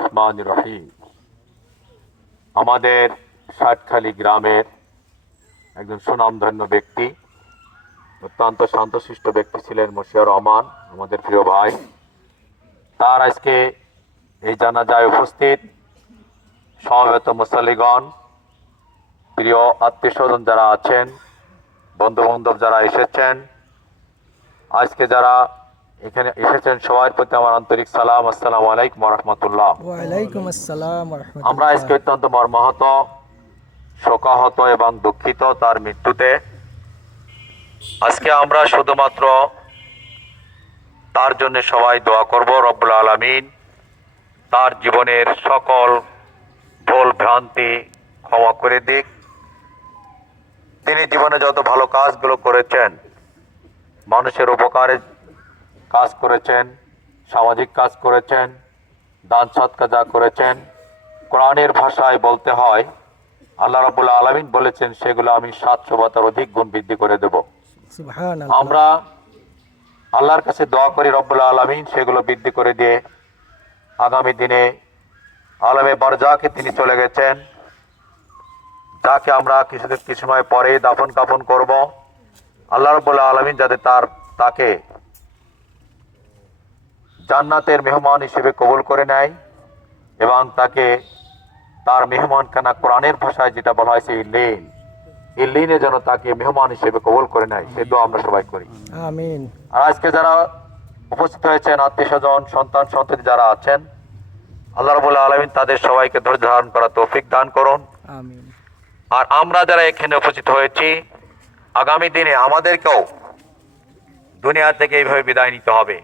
রহমানির রহিম। আমাদের ষাটখালী গ্রামের একজন সুনামধন্য ব্যক্তি, অত্যন্ত শান্তশিষ্ট ব্যক্তি ছিলেন মশিউর রহমান, আমাদের প্রিয় ভাই। তার আজকে এই জানাজায় উপস্থিত সমবেত মুসল্লিগণ, প্রিয় আত্মীয় স্বজন যারা আছেন, বন্ধু বান্ধব যারা এসেছেন, আজকে যারা এখানে এসেছেন সবার প্রতি আমার আন্তরিক সালাম। আসসালামু আলাইকুম ওয়া রাহমাতুল্লাহ। ওয়ালাইকুম আসসালাম ওয়া রাহমাতুল্লাহ। আমরা আজকে অত্যন্ত মর্মাহত, শোকাহত এবং দুঃখিত তার মৃত্যুতে। আজকে আমরা শুধুমাত্র তার জন্য সবাই দোয়া করব, রব্বুল আলামিন তার জীবনের সকল ভুল ভ্রান্তি ক্ষমা করে দিক। তিনি জীবনে যত ভালো কাজগুলো করেছেন, মানুষের উপকারে কাজ করেছেন, সামাজিক কাজ করেছেন, দান সৎকার যা করেছেন, কোরআনের ভাষায় বলতে হয় আল্লাহ রাব্বুল আলামিন বলেছেন সেগুলো আমি 700 বা তার অধিক গুণ বৃদ্ধি করে দেব। সুবহানাল্লাহ। আমরা আল্লাহর কাছে দোয়া করি রব্বুল আলামিন সেগুলো বৃদ্ধি করে দিয়ে আগামী দিনে আলমে বারজাকে তিনি চলে গেছেন, যাকে আমরা কিছু সময় পরে দাফন কাফন করব। আল্লাহ রাব্বুল আলামিন যাতে তাকে জান্নাতের মেহমান হিসেবে কবুল করে নেয় এবং তাকে তার মেহমানখানা কোরআনের ভাষায় যেটা বলা হয়েছে ইল্লিনে যেন তাকে মেহমান হিসেবে কবুল করে নেয়, সে দোয়া আমরা সবাই করি। আমিন। আর আজকে যারা উপস্থিত হয়েছেন, আত্মীয় স্বজন, সন্তান সন্ততি যারা আছেন, আল্লাহ রাব্বুল আলামিন তাদের সবাইকে ধৈর্য ধারণ করার তৌফিক দান করুন। আমিন। আর আমরা যারা এখানে উপস্থিত হয়েছি, আগামী দিনে আমাদেরকেও দুনিয়া থেকে এইভাবে বিদায় নিতে হবে,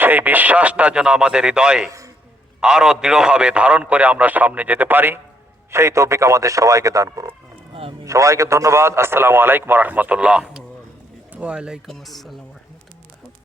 সেই বিশ্বাসটা যেন আমাদের হৃদয়ে আরো দৃঢ়ভাবে ধারণ করে আমরা সামনে যেতে পারি, সেই তৌফিক আমাদের সবাইকে দান করুন। আমিন। সবাইকে ধন্যবাদ। আসসালামু আলাইকুম ওয়া রাহমাতুল্লাহ। ওয়ালাইকুম আসসালাম ওয়া রাহমাতুল্লাহ।